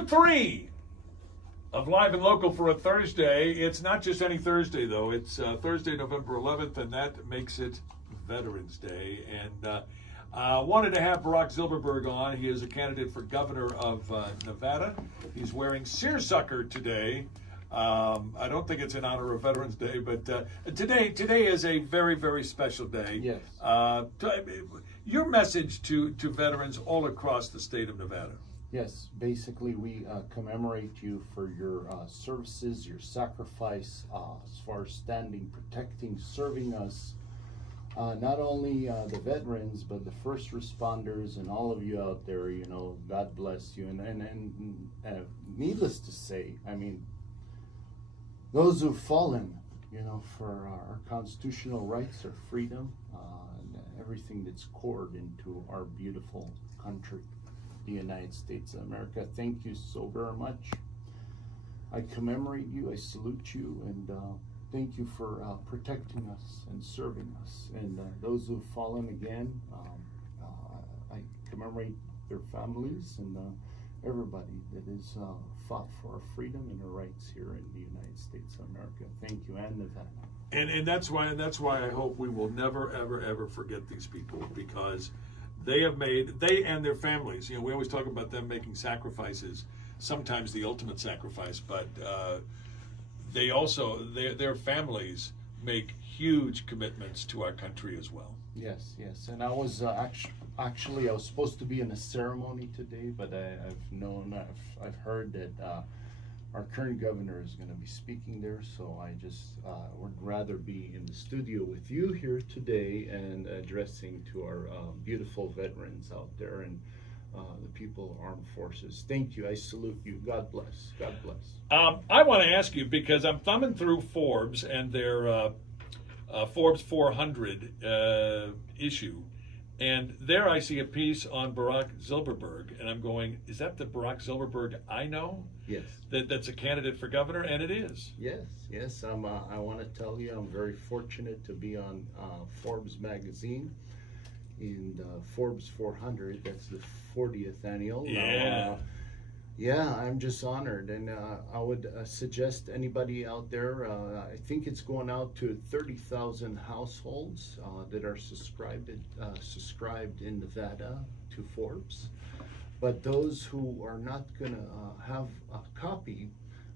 Hour 3 of Live and Local for a Thursday. It's not just any Thursday, though. It's Thursday, November 11th, and that makes it Veterans Day. And wanted to have Barak Zilberberg on. He is a candidate for governor of Nevada. He's wearing seersucker today. I don't think it's in honor of Veterans Day, but today is a very, very special day. Yes. Your message to veterans all across the state of Nevada. Yes, basically we commemorate you for your services, your sacrifice, as far as standing, protecting, serving us. Not only the veterans, but the first responders and all of you out there, you know, God bless you. And needless to say, I mean, those who've fallen, you know, for our constitutional rights, our freedom, and everything that's poured into our beautiful country, the United States of America. Thank you so very much. I commemorate you, I salute you, and thank you for protecting us and serving us. And those who've fallen again, I commemorate their families and everybody that has fought for our freedom and our rights here in the United States of America. Thank you, and Nevada. And that's why I hope we will never, ever, ever forget these people, because they and their families, you know, we always talk about them making sacrifices, sometimes the ultimate sacrifice, but they also, their families make huge commitments to our country as well. Yes, yes. And I was actually I was supposed to be in a ceremony today, but I've heard that our current governor is going to be speaking there, so I just would rather be in the studio with you here today and addressing to our beautiful veterans out there and the people of armed forces. Thank you. I salute you. God bless. God bless. I want to ask you, because I'm thumbing through Forbes and their Forbes 400 issue, and there I see a piece on Barak Zilberberg, and I'm going, is that the Barak Zilberberg I know? Yes. That's a candidate for governor, and it is. Yes, yes. I want to tell you, I'm very fortunate to be on Forbes magazine in Forbes 400. That's the 40th annual. Yeah. Yeah, I'm just honored, and I would suggest anybody out there, I think it's going out to 30,000 households that are subscribed in Nevada to Forbes. But those who are not going to have a copy,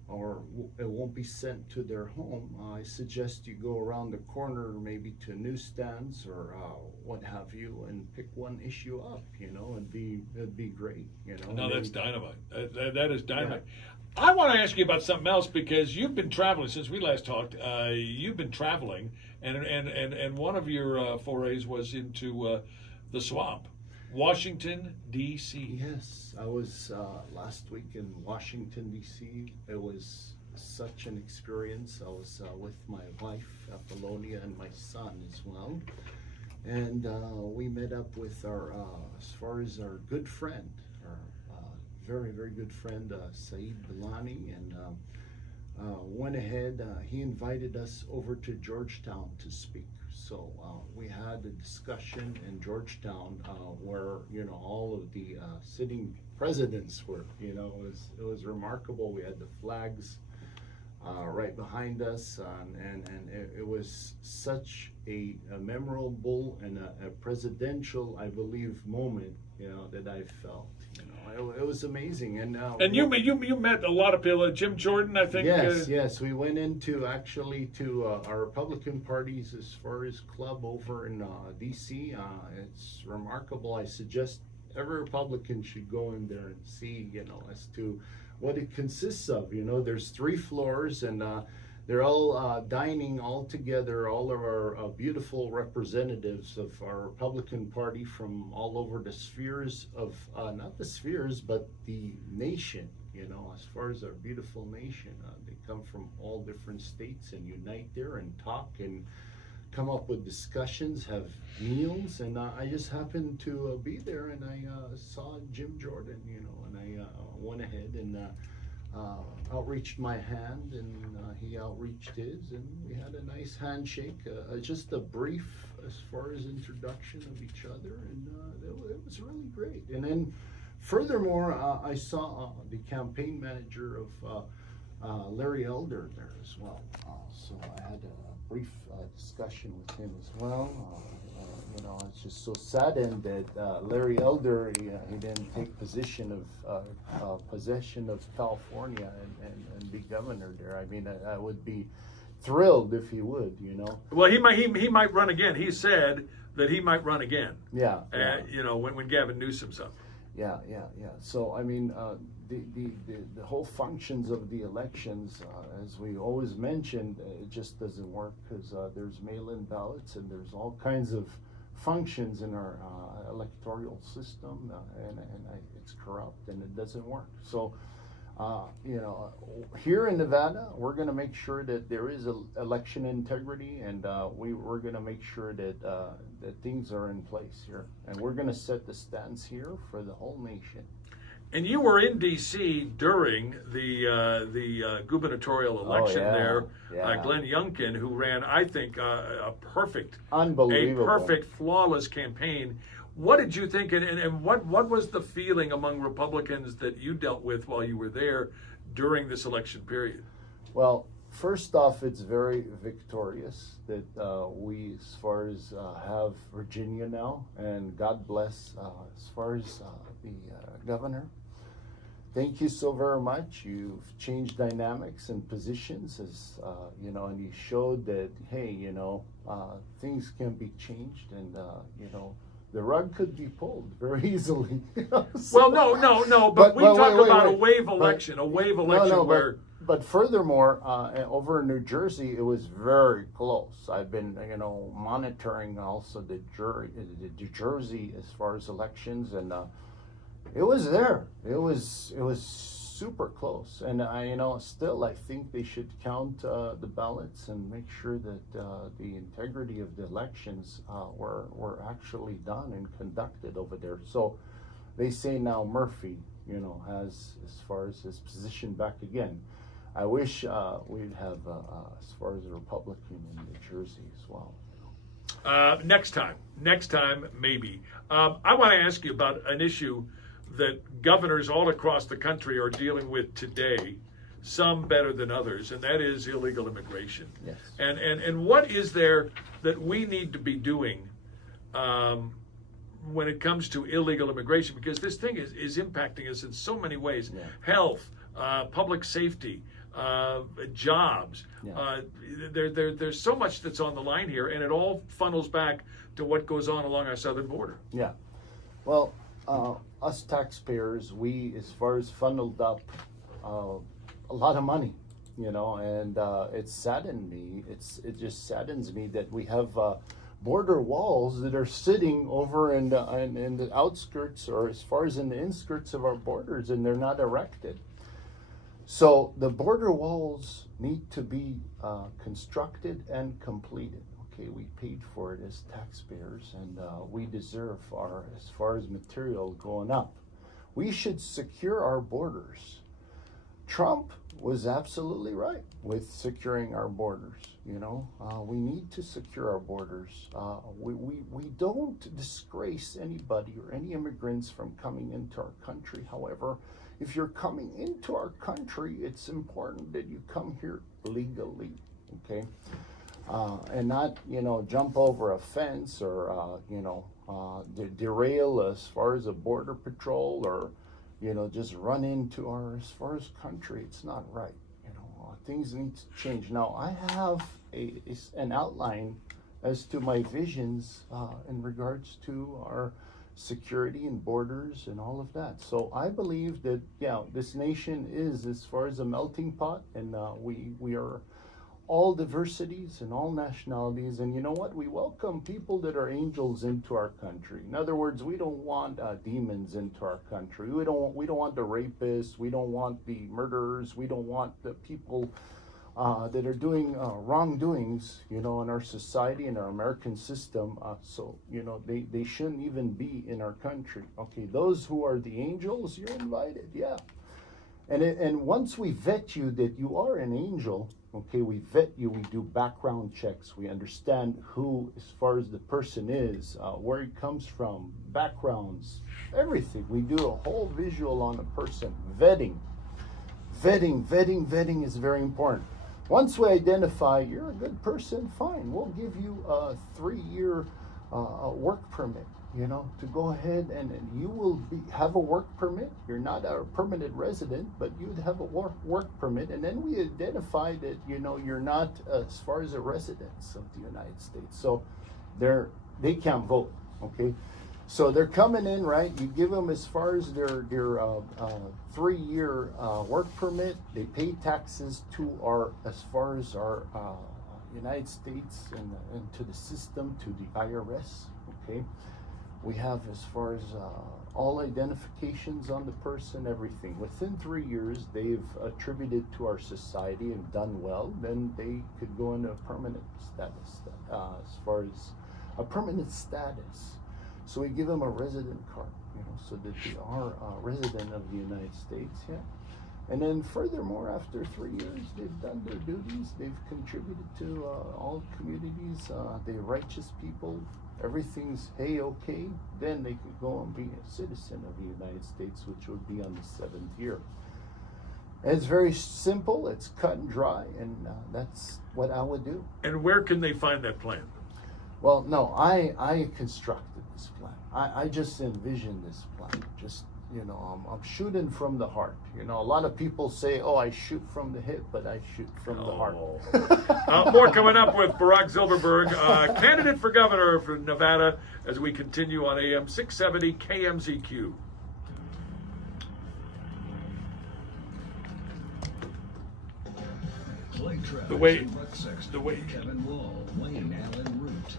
or it won't be sent to their home, I suggest you go around the corner, maybe to newsstands or what have you, and pick one issue up. You know, it'd be great. You know. No, that's dynamite. That is dynamite. Yeah. I want to ask you about something else, because you've been traveling since we last talked. You've been traveling, and one of your forays was into the swamp. Washington, D.C. Yes, I was last week in Washington, D.C. It was such an experience. I was with my wife, Apollonia, and my son as well. And we met up with our, as far as our good friend, our very, very good friend, Saeed Bilani, and went ahead. He invited us over to Georgetown to speak. So we had a discussion in Georgetown where, you know, all of the sitting presidents were, you know, it was remarkable. We had the flags right behind us, and it was such a memorable and a presidential, I believe, moment, you know, that I felt. You know, it was amazing. And you met a lot of people. Jim Jordan, I think. Yes, yes. We went into our Republican parties as far as club over in D.C. It's remarkable. I suggest every Republican should go in there and see, you know, as to what it consists of. You know, there's 3 floors, and they're all dining all together, all of our beautiful representatives of our Republican Party from all over the spheres of, not the spheres, but the nation, you know, as far as our beautiful nation. They come from all different states and unite there and talk and come up with discussions, have meals, and I just happened to be there, and I saw Jim Jordan, you know, and I went ahead and outreached my hand, and he outreached his, and we had a nice handshake, just a brief as far as introduction of each other, and it was really great. And then Furthermore, I saw the campaign manager of Larry Elder there as well. So I had a brief discussion with him as well. It's just so saddened that Larry Elder he didn't take possession of California and be governor there. I mean, I would be thrilled if he would. Well, he might run again. He said that he might run again. Yeah. When Gavin Newsom's up. Yeah. So I mean, the whole functions of the elections, as we always mentioned, it just doesn't work because there's mail-in ballots and there's all kinds of functions in our electoral system, and it's corrupt and it doesn't work. So, here in Nevada, we're going to make sure that there is election integrity, and we're going to make sure that that things are in place here, and we're going to set the stance here for the whole nation. And you were in D.C. during the gubernatorial election there. Yeah. Glenn Youngkin, who ran, I think, a perfect, flawless campaign. What did you think, and what was the feeling among Republicans that you dealt with while you were there during this election period? Well, first off, it's very victorious that we, as far as have Virginia now, and God bless as far as the governor. Thank you so very much. You've changed dynamics and positions, as and you showed that, hey, things can be changed, and the rug could be pulled very easily. Well, no. But we talk about a wave election, where. But furthermore, over in New Jersey, it was very close. I've been, monitoring also the Jersey as far as elections, and it was there. It was super close, and still I think they should count the ballots and make sure that the integrity of the elections were actually done and conducted over there. So they say now Murphy, has as far as his position back again. I wish we'd have as far as a Republican in New Jersey as well. Next time maybe. I want to ask you about an issue that governors all across the country are dealing with today, some better than others, and that is illegal immigration. Yes. And what is there that we need to be doing when it comes to illegal immigration? Because this thing is impacting us in so many ways. Yeah. Health, public safety, jobs. Yeah. There's so much that's on the line here, and it all funnels back to what goes on along our southern border. Yeah. Well, us taxpayers, we, as far as funneled up a lot of money, and it saddened me. It just saddens me that we have border walls that are sitting over in the outskirts, or as far as in the inskirts of our borders, and they're not erected. So the border walls need to be constructed and completed. Okay, we paid for it as taxpayers, and we deserve our, as far as material going up. We should secure our borders. Trump was absolutely right with securing our borders. We need to secure our borders. We don't disgrace anybody or any immigrants from coming into our country. However, if you're coming into our country, it's important that you come here legally, okay? And not, jump over a fence or, derail as far as a border patrol, or, just run into our, as far as country. It's not right. Things need to change. Now, I have an outline as to my visions in regards to our security and borders and all of that. So I believe that, this nation is, as far as a melting pot, and we are all diversities and all nationalities, and you know what? We welcome people that are angels into our country. In other words, we don't want demons into our country. We don't want the rapists. We don't want the murderers. We don't want the people that are doing wrongdoings, in our society and our American system. So they shouldn't even be in our country. Okay, those who are the angels, you're invited. Yeah. And once we vet you that you are an angel, Okay, we vet you, we do background checks, we understand who, as far as the person is, where he comes from, backgrounds, everything. We do a whole visual on a person. Vetting is very important. Once we identify you're a good person, fine, we'll give you a 3-year work permit, you know, to go ahead and you will have a work permit. You're not a permanent resident, but you'd have a work permit. And then we identify that, you know, you're not as far as a resident of the United States. So they can't vote, okay? So they're coming in, right? You give them as far as their 3-year work permit. They pay taxes to as far as our United States and to the system, to the IRS, okay? We have as far as all identifications on the person, everything. Within 3 years, they've attributed to our society and done well, then they could go into a permanent status, as far as a permanent status. So we give them a resident card, you know, so that they are a resident of the United States, yeah. And then furthermore, after 3 years, they've done their duties, they've contributed to all communities, they're righteous people, everything's okay, then they could go and be a citizen of the United States, which would be on the 7th year. And it's very simple, it's cut and dry, and that's what I would do. And where can they find that plan? Well, no, I constructed this plan. I just envisioned this plan. Just, you know, I'm shooting from the heart. You know, a lot of people say, oh, I shoot from the hip, but I shoot from the heart. More coming up with Barak Zilberberg, candidate for governor of Nevada, as we continue on AM 670 KMZQ. The way Kevin Wall, Wayne Allen Root.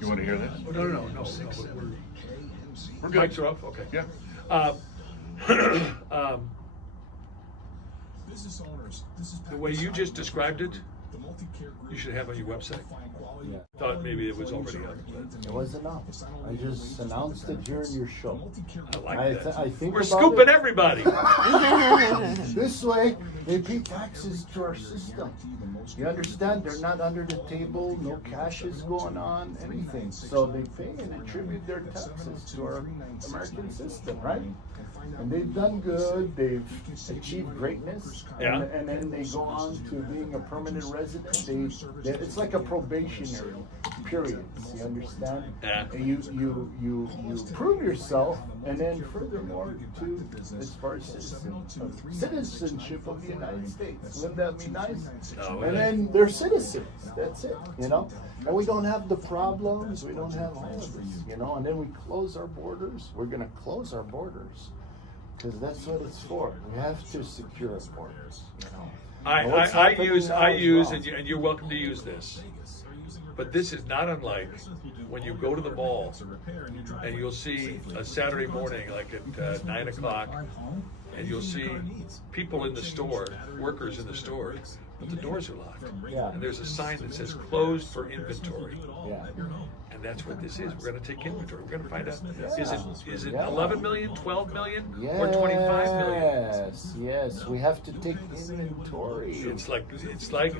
You want to hear this? No. We're good. Mics are off? Okay. Yeah. The way you just described it, you should have on your website. Yeah. Thought maybe it was already on. It wasn't up. I just announced it here in your show. I like that. I think We're about scooping it. everybody. This way, they pay taxes to our system. You understand? They're not under the table, no cash is going on, anything. So they pay and attribute their taxes to our American system, right? And they've done good, they've achieved greatness, Yeah. and then they go on to being a permanent resident. It's like a probationary period, you understand? Yeah. And you prove yourself, and then furthermore, to as far as citizenship of the United States. Wouldn't that be nice? Oh, And then they're citizens, that's it, you know? And we don't have the problems, we don't have all of this, you know? And then we close our borders, we're gonna close our borders, because that's what it's for. We have to secure our borders, you know? I use, and you're welcome to use this. But this is not unlike when you go to the mall and you'll see a Saturday morning, like at 9 o'clock, and you'll see people in the store, workers in the store, but the doors are locked. Yeah. And there's a sign that says closed for inventory. Yeah. And that's what this is. We're going to take inventory. We're going to find out, is it Yeah. 11 million, 12 million, or 25 million? Yes, we have to take inventory. It's like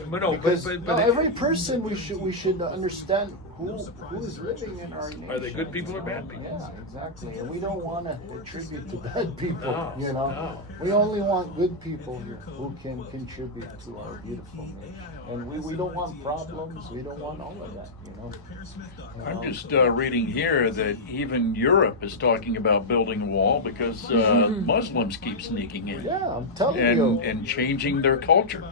no, Because but every person we should understand who is living in our nation. are they good people or bad people? Yeah, exactly. And we don't want to attribute to bad people, No, you know. no. We only want good people here who can contribute to our beautiful nation. And we don't want problems. We don't want all of that, you know. I'm just reading here that even Europe is talking about building a wall because Muslims keep sneaking in Yeah, I'm telling you. and changing their culture.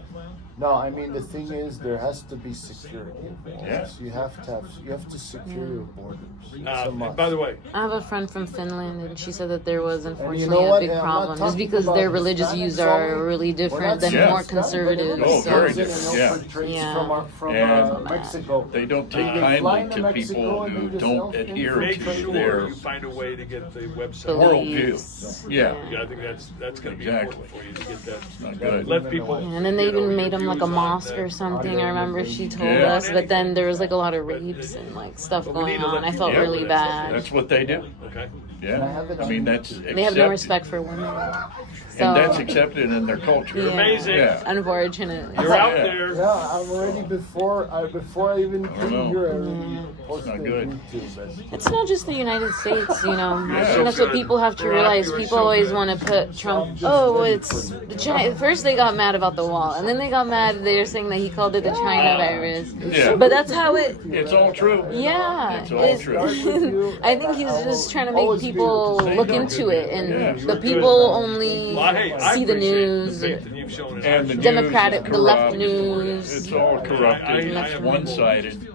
No, I mean the thing is there has to be security involved. Yeah. You have to secure your borders. It's a And must. by the way, I have a friend from Finland, and she said that there was unfortunately know what? a big I'm not problem, just talking because about their religious Hispanics views are only. really We're different not than saying more Hispanic, but conservative. everybody Oh, very comes in different, and yeah. infiltrates Yeah. from And Mexico. They don't take They fly kindly into to Mexico people and who they just don't adhere make to sure their you find a way to get the website. Beliefs. worldview. Yeah. Yeah, I think that's going to be Exactly. important for you to get that. Not good. Let people. Yeah, and then they even made a from like a mosque or something. I remember she told Yeah. us, but then there was like a lot of rapes and like stuff But we need going to let on. I people felt know really when that stuff bad. That's what they do. Okay. Yeah, I mean that's They have no accepted. respect for women. So, And that's accepted in their culture. yeah, Amazing. Yeah. unfortunate. You're out Yeah. there. Yeah, I'm already before I even know. came here. I already posted not good. YouTube, but- It's not just the United States, you know. I Yeah. think that's what people have to Barak, realize. you are People so always good. want to put Trump. Oh, it's the China. First they got mad about the wall, and then they got mad. They're saying that he called it the China virus. Yeah. But that's how it. It's all true. Yeah, It's all true. I think he's just trying to make people look into it, and Yeah. the people only Well, hey, I see the appreciate news. the faith that you've shown in And the our Democratic- news the is left corrupt. news. It's all corrupted. I It's am- one-sided. you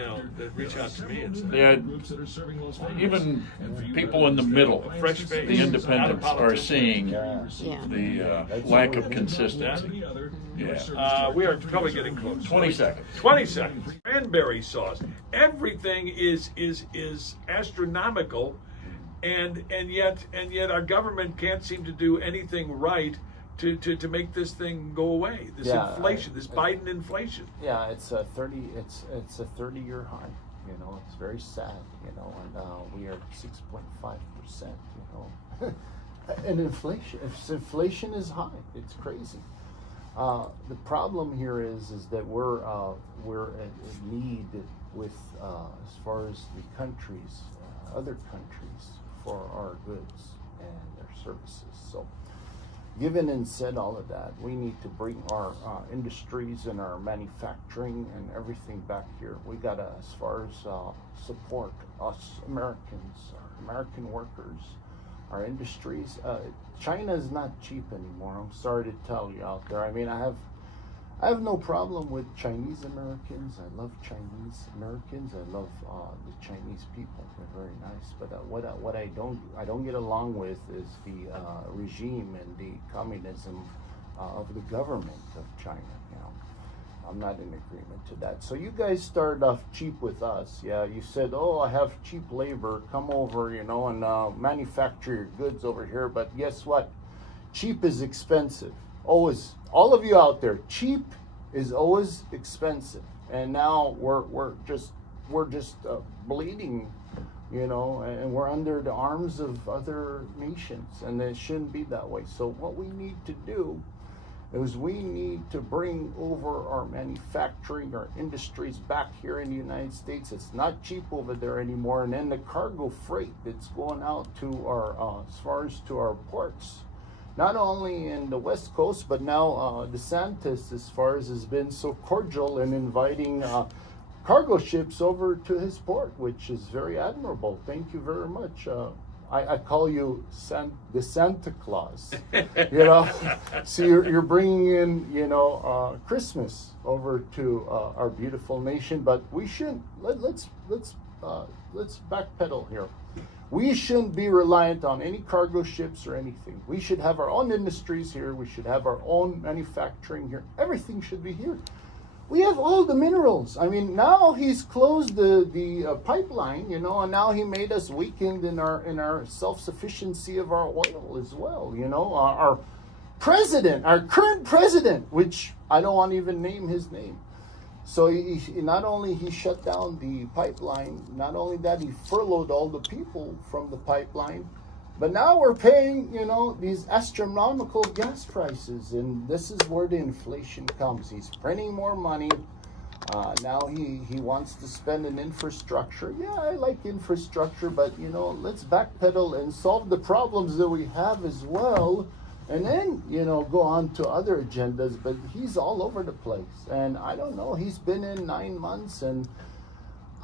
know, that reach out to me and say, Yeah, even people in the middle, fresh face, the independents not a are politician. seeing Yeah. Yeah. the lack of consistency. Yeah. We are probably getting close. 20 seconds. 20 seconds. Cranberry sauce. Everything is astronomical, and yet our government can't seem to do anything right to make this thing go away. This inflation, this Biden inflation. Yeah, it's a 30-year high. You know, it's very sad. You know, and we are 6.5%. You know, and inflation is high. It's crazy. The problem here is that we're at need with as far as the countries, other countries, for our goods and their services. So, given and said all of that, we need to bring our industries and our manufacturing and everything back here. We gotta, as far as support us Americans, our American workers, our industries. China is not cheap anymore. I'm sorry to tell you out there. I mean, I have no problem with Chinese Americans. I love Chinese Americans. I love the Chinese people. They're very nice. But what I don't get along with is the regime and the communism of the government of China. You know, I'm not in agreement to that. So you guys started off cheap with us. Yeah, you said, oh, I have cheap labor. Come over, you know, and manufacture your goods over here. But guess what? Cheap is expensive. Always, all of you out there, cheap is always expensive. And now we're just bleeding, you know, and we're under the arms of other nations, and it shouldn't be that way. So what we need to do is we need to bring over our manufacturing, our industries back here in the United States. It's not cheap over there anymore. And then the cargo freight that's going out to our, as far as to our ports, not only in the West Coast, but now DeSantis, as far as has been so cordial in inviting cargo ships over to his port, which is very admirable. Thank you very much. I call you the Santa Claus, you know. So you're bringing in, you know, Christmas over to our beautiful nation. But we shouldn't. Let's backpedal here. We shouldn't be reliant on any cargo ships or anything. We should have our own industries here. We should have our own manufacturing here. Everything should be here. We have all the minerals. I mean, now he's closed the pipeline, you know, and now he made us weakened in our self-sufficiency of our oil as well. You know, our president, our current president, which I don't want to even name his name. So he not only he shut down the pipeline, not only that, he furloughed all the people from the pipeline, but now we're paying, you know, these astronomical gas prices, and this is where the inflation comes. He's printing more money. Now he wants to spend in infrastructure. Yeah, I like infrastructure, but, you know, let's backpedal and solve the problems that we have as well, and then, you know, go on to other agendas. But he's all over the place, and I don't know. He's been in 9 months, and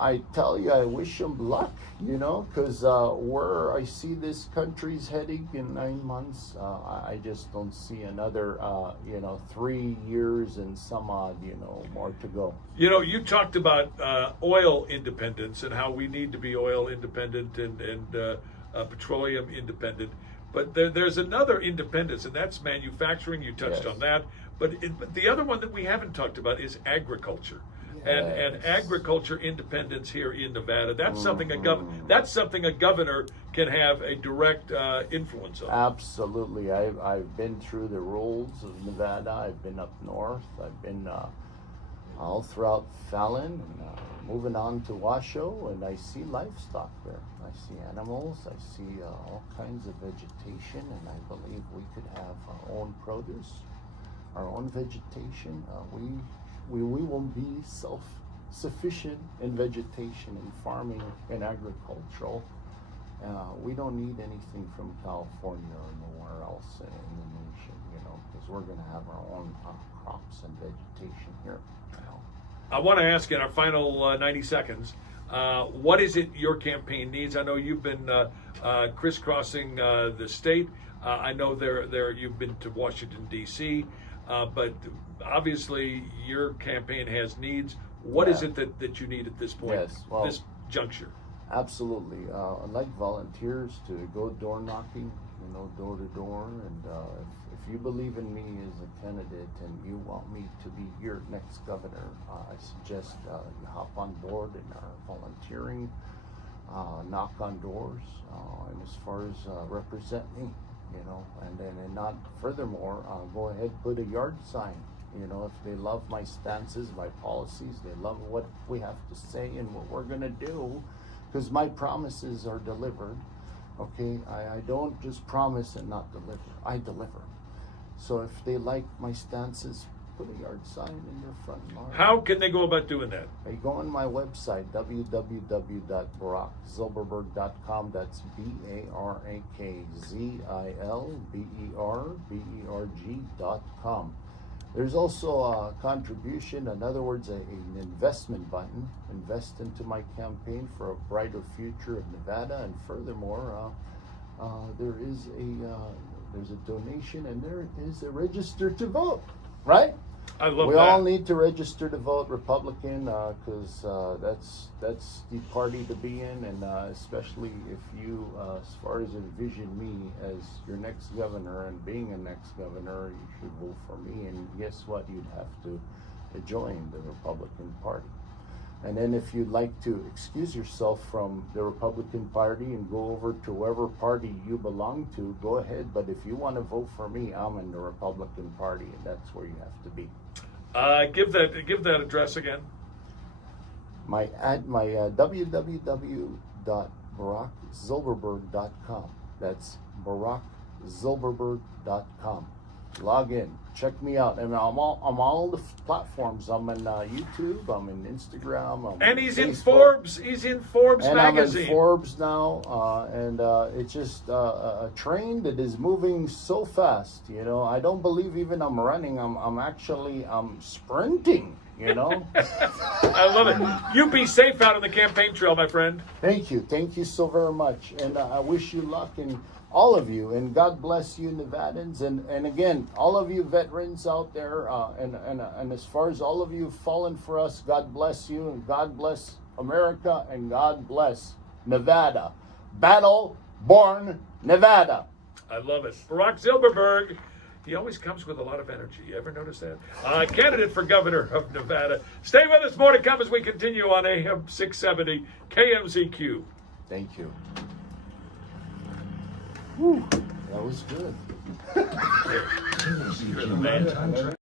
I tell you, I wish him luck, you know, because where I see this country's heading in 9 months, I just don't see another, 3 years and some odd, you know, more to go. You know, you talked about oil independence and how we need to be oil independent and petroleum independent. But there's another independence, and that's manufacturing. You touched Yes. on that. But the other one that we haven't talked about is agriculture. and agriculture independence here in Nevada. That's something that's something a governor can have a direct influence on. Absolutely. I've been through the rules of Nevada. I've been up north. I've been all throughout Fallon, moving on to Washoe, and I see livestock there. I see animals. I see all kinds of vegetation, and I believe we could have our own produce, our own vegetation. We will be self-sufficient in vegetation, in farming, and agricultural. We don't need anything from California or nowhere else in the nation, because we're going to have our own crops and vegetation here. I want to ask in our final 90 seconds, what is it your campaign needs? I know you've been crisscrossing the state. I know you've been to Washington, D.C., but obviously your campaign has needs. What is it that you need at this point, this juncture? Absolutely. I'd like volunteers to go door knocking, door to door. And if you believe in me as a candidate and you want me to be your next governor, I suggest you hop on board and are volunteering, knock on doors, and as far as represent me, and not furthermore, go ahead, put a yard sign. If they love my stances, my policies, they love what we have to say and what we're going to do, because my promises are delivered. Okay, I don't just promise and not deliver. I deliver. So if they like my stances, put a yard sign in your front yard. How can they go about doing that? They go on my website, www.barakzilberberg.com. That's BarakZilberberg.com. There's also a contribution, in other words, an investment button. Invest into my campaign for a brighter future of Nevada, and furthermore, there's a donation, and there is a register to vote. Right? I love we that. all need to register to vote Republican, because that's the party to be in, and especially if you, as far as envision me as your next governor and being a next governor, you should vote for me. And guess what? You'd have to join the Republican Party. And then if you'd like to excuse yourself from the Republican Party and go over to whatever party you belong to, go ahead. But if you want to vote for me, I'm in the Republican Party, and that's where you have to be. Give that address again. My www.barakzilberberg.com. That's barakzilberberg.com. Log in, check me out, and I'm all the platforms. I'm on YouTube, I'm in Instagram, and he's Facebook. in Forbes. He's in Forbes and magazine. I'm in Forbes now, and it's just a train that is moving so fast. I don't believe even I'm running. I'm actually sprinting. I love it. You be safe out on the campaign trail, my friend. Thank you so very much, and I wish you luck in all of you, and God bless you, Nevadans, and again, all of you veterans out there, and as far as all of you who've fallen for us, God bless you, and God bless America, and God bless Nevada. Battle-born Nevada. I love it. Barak Zilberberg. He always comes with a lot of energy. You ever notice that? Candidate for governor of Nevada. Stay with us. More to come as we continue on AM 670 KMZQ. Thank you. Whew, that was good. KMZQ.